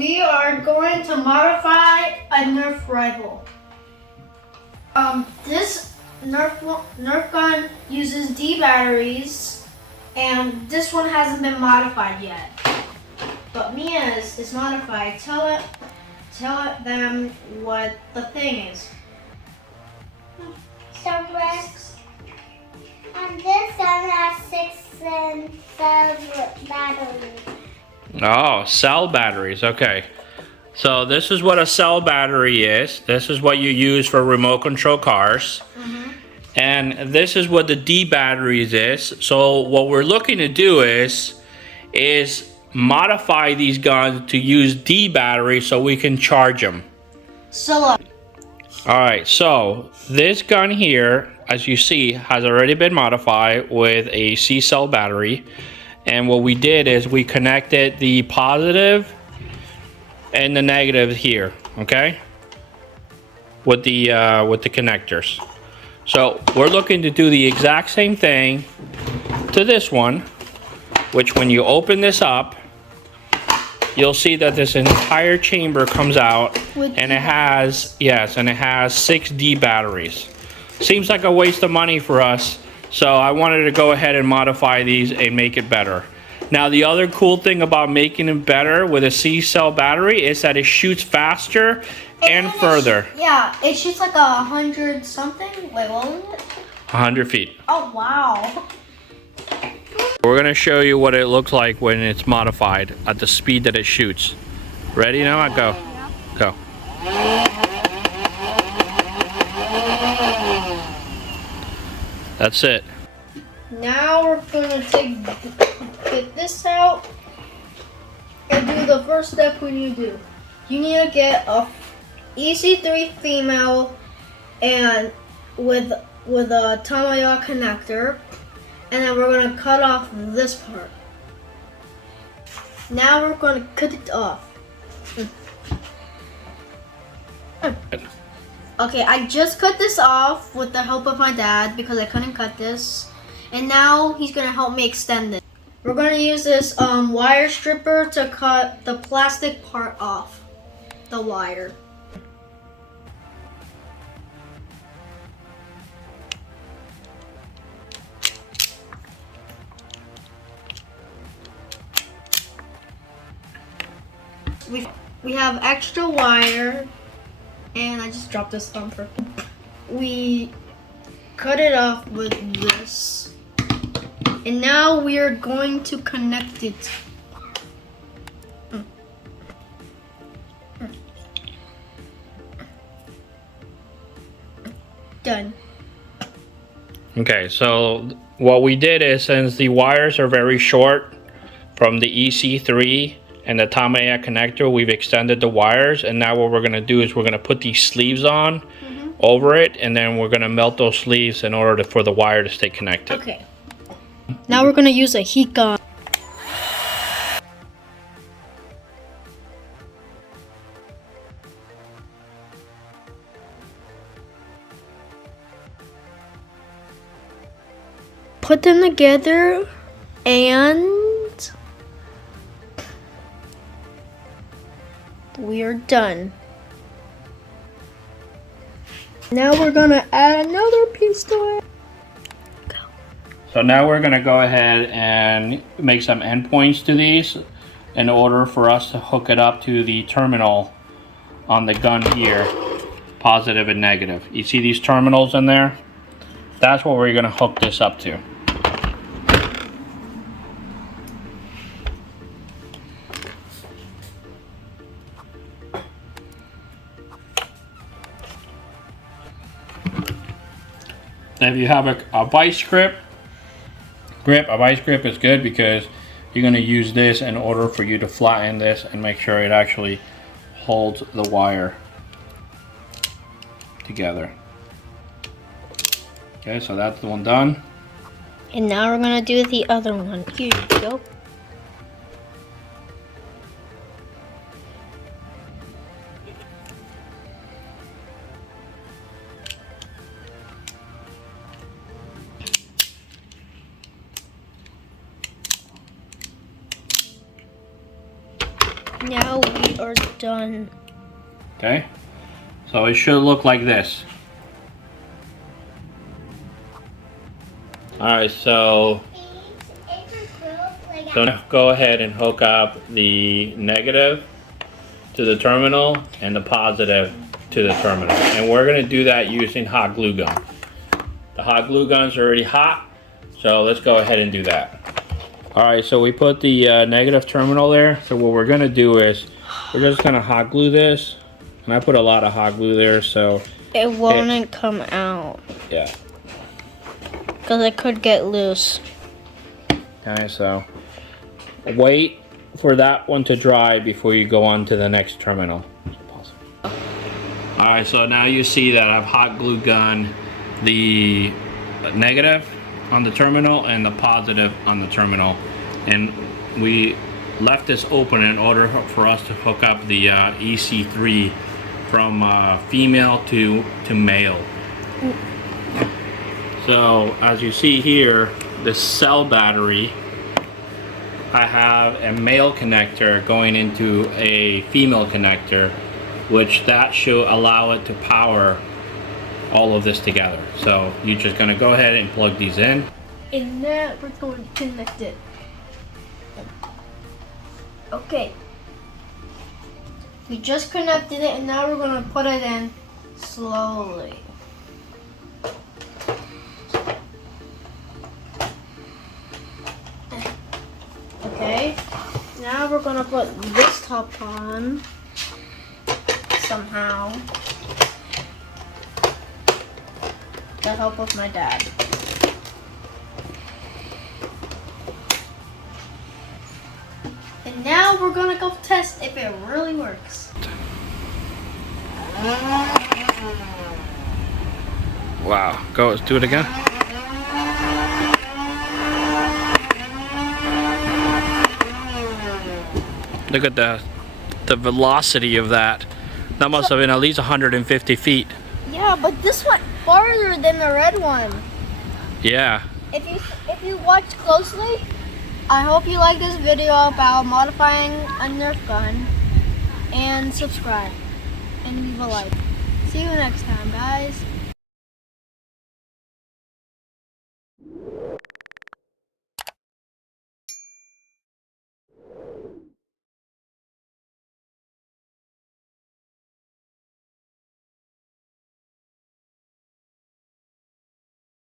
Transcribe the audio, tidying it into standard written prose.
we are going to modify a Nerf rifle. This Nerf gun uses D batteries, and this one hasn't been modified yet. But Mia's is modified. Tell them what the thing is. So this gun has 6 cell batteries. Oh, cell batteries, okay. So this is what a cell battery is. This is what you use for remote control cars. And this is what the D batteries is. So what we're looking to do is modify these guns to use D batteries so we can charge them. So Alright, so this gun here, as you see, has already been modified with a C cell battery. And what we did is we connected the positive and the negative here, okay? With the connectors. So we're looking to do the exact same thing to this one, which when you open this up, you'll see that this entire chamber comes out and it has, yes, and it has 6 D batteries. Seems like a waste of money for us, so I wanted to go ahead and modify these and make it better. Now the other cool thing about making it better with a C cell battery is that it shoots faster and further. Yeah, it shoots like 100 something. Wait, what was it? 100 feet. Oh wow. We're gonna show you what it looks like when it's modified at the speed that it shoots. Ready now? Go. Go. That's it. Now we're gonna get this out and do the first step we need to do. You need to get a EC3 female and with a Tamiya connector, and then we're gonna cut off this part. Now we're gonna cut it off. Okay, I just cut this off with the help of my dad because I couldn't cut this. And now he's gonna help me extend it. We're gonna use this wire stripper to cut the plastic part off the wire. We have extra wire, and I just dropped this on purpose. We cut it off with this, and now we are going to connect it. Done. Okay, so what we did is, since the wires are very short from the EC3 and the Tamiya connector, we've extended the wires, and now what we're gonna do is we're gonna put these sleeves on over it, and then we're gonna melt those sleeves in order for the wire to stay connected. Okay. Now we're gonna use a heat gun. Put them together and we are done. Now we're gonna add another piece to it. So now we're gonna go ahead and make some endpoints to these in order for us to hook it up to the terminal on the gun here, positive and negative. You see these terminals in there? That's what we're gonna hook this up to. If you have a vice grip, a vice grip is good because you're going to use this in order for you to flatten this and make sure it actually holds the wire together. Okay, so that's the one done. And now we're gonna do the other one. Here you go. Now we are done. Okay, so it should look like this. All right, so go ahead and hook up the negative to the terminal and the positive to the terminal. And we're gonna do that using hot glue gun. The hot glue gun's already hot, so let's go ahead and do that. All right, so we put the negative terminal there. So what we're gonna do is, we're just gonna hot glue this. And I put a lot of hot glue there, so it won't come out. Yeah. Because it could get loose. Okay, so wait for that one to dry before you go on to the next terminal. Alright, so now you see that I've hot glue gun the negative on the terminal and the positive on the terminal. And we left this open in order for us to hook up the EC3 from female to male. So as you see here, the cell battery, I have a male connector going into a female connector, which that should allow it to power all of this together. So you're just gonna go ahead and plug these in. And now we're going to connect it. Okay. We just connected it and now we're gonna put it in slowly. Okay, now we're gonna put this top on somehow. With the help of my dad. And now we're gonna go test if it really works. Wow, go, let's do it again. Look at the velocity of that. That must have been at least 150 feet. Yeah, but this went farther than the red one. Yeah. If you watch closely, I hope you like this video about modifying a Nerf gun. And subscribe. And leave a like. See you next time, guys.